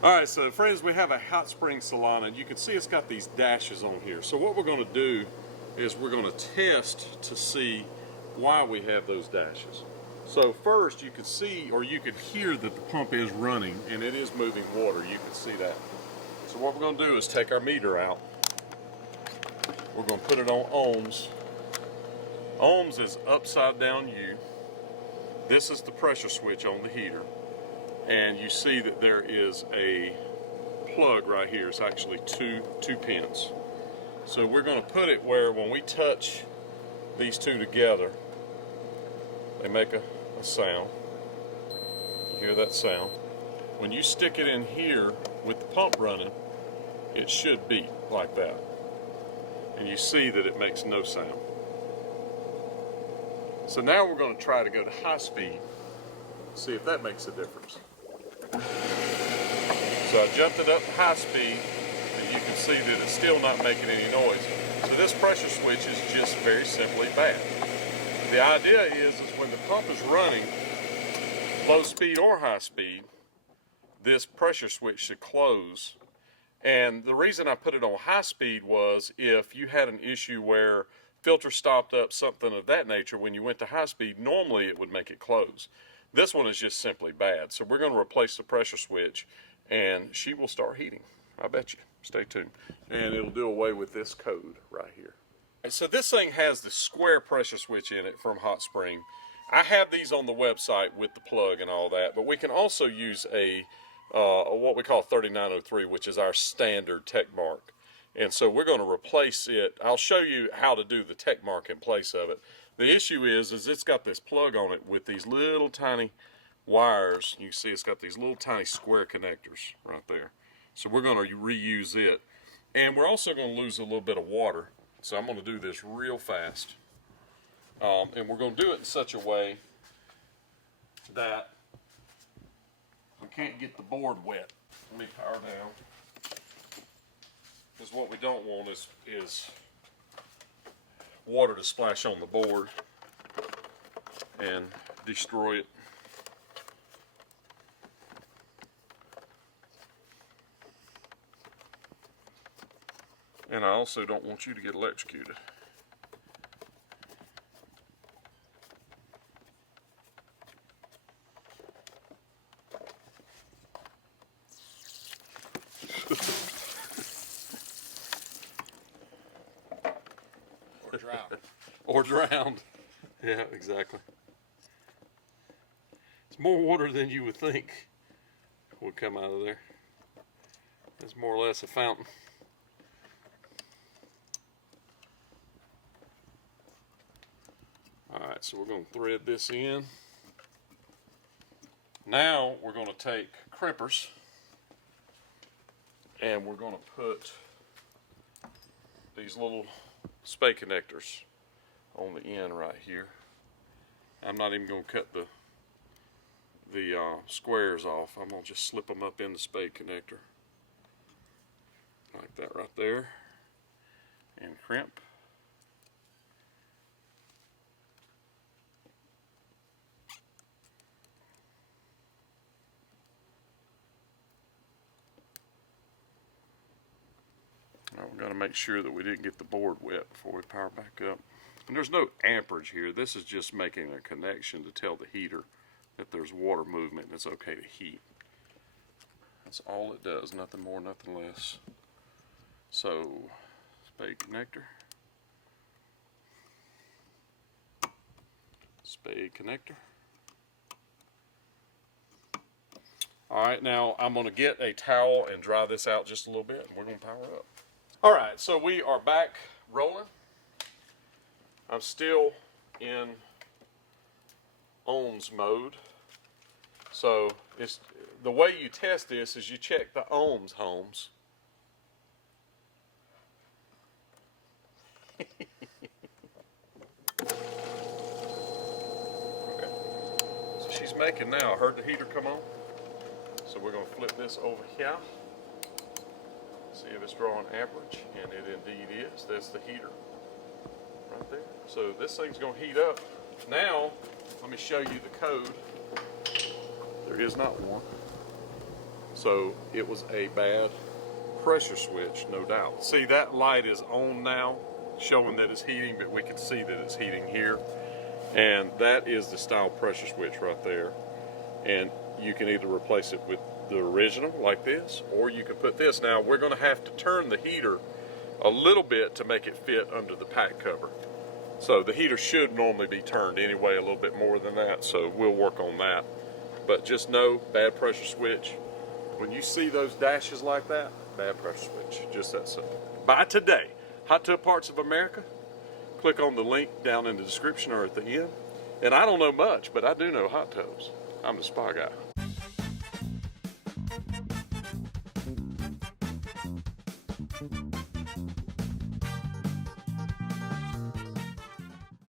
Alright, so friends, we have a Hotspring Solana, and you can see it's got these dashes on here. So what we're going to do is we're going to test to see why we have those dashes. So first you can see, or you can hear that the pump is running and it is moving water. You can see that. So what we're going to do is take our meter out. We're going to put it on ohms. Ohms is upside down U. This is the pressure switch on the heater. And you see that there is a plug right here. It's actually two pins. So we're going to put it where when we touch these two together, they make a sound. You hear that sound? When you stick it in here with the pump running, it should beep like that. And you see that it makes no sound. So now we're going to try to go to high speed, see if that makes a difference. So I jumped it up to high speed, and you can see that it's still not making any noise. So this pressure switch is just very simply bad. The idea is when the pump is running, low speed or high speed, this pressure switch should close. And the reason I put it on high speed was if you had an issue where filter stopped up, something of that nature, when you went to high speed, normally it would make it close. This one is just simply bad. So we're going to replace the pressure switch and she will start heating. I bet you. Stay tuned. And it'll do away with this code right here. And so this thing has the square pressure switch in it from Hotspring. I have these on the website with the plug and all that, but we can also use a what we call 3903, which is our standard tech mark. And so we're going to replace it. I'll show you how to do the tech mark in place of it. The issue is it's got this plug on it with these little tiny wires. You can see it's got these little tiny square connectors right there. So we're going to reuse it. And we're also going to lose a little bit of water. So I'm going to do this real fast. And we're going to do it in such a way that we can't get the board wet. Let me power down. Because what we don't want is water to splash on the board and destroy it. And I also don't want you to get electrocuted. Or drowned. Or drowned. Yeah, exactly. It's more water than you would think would come out of there. It's more or less a fountain. Alright, so we're going to thread this in. Now we're going to take crimpers and we're going to put these little spay connectors on the end right here. I'm not even going to cut the squares off. I'm going to just slip them up in the spay connector like that right there and crimp. Now we've got to make sure that we didn't get the board wet before we power back up. And there's no amperage here. This is just making a connection to tell the heater that there's water movement and it's okay to heat. That's all it does, nothing more, nothing less. So, spade connector. Spade connector. Alright, now I'm going to get a towel and dry this out just a little bit and we're going to power up. Alright, so we are back rolling. I'm still in ohms mode. So it's the way you test this is you check the ohms, Holmes. Okay. So she's making now. I heard the heater come on. So we're going to flip this over here. See if it's drawing amperage, and it indeed is. That's the heater right there. So this thing's going to heat up. Now, let me show you the code. There is not one. So it was a bad pressure switch, no doubt. See, that light is on now, showing that it's heating, but we can see that it's heating here. And that is the style pressure switch right there. And you can either replace it with the original like this, or you can put this. Now we're going to have to turn the heater a little bit to make it fit under the pack cover. So the heater should normally be turned anyway a little bit more than that, so we'll work on that. But just know, bad pressure switch. When you see those dashes like that, bad pressure switch, just that simple. Buy today. Hot Tub Parts of America. Click on the link down in the description or at the end. And I don't know much, but I do know hot tubs. I'm the spa guy.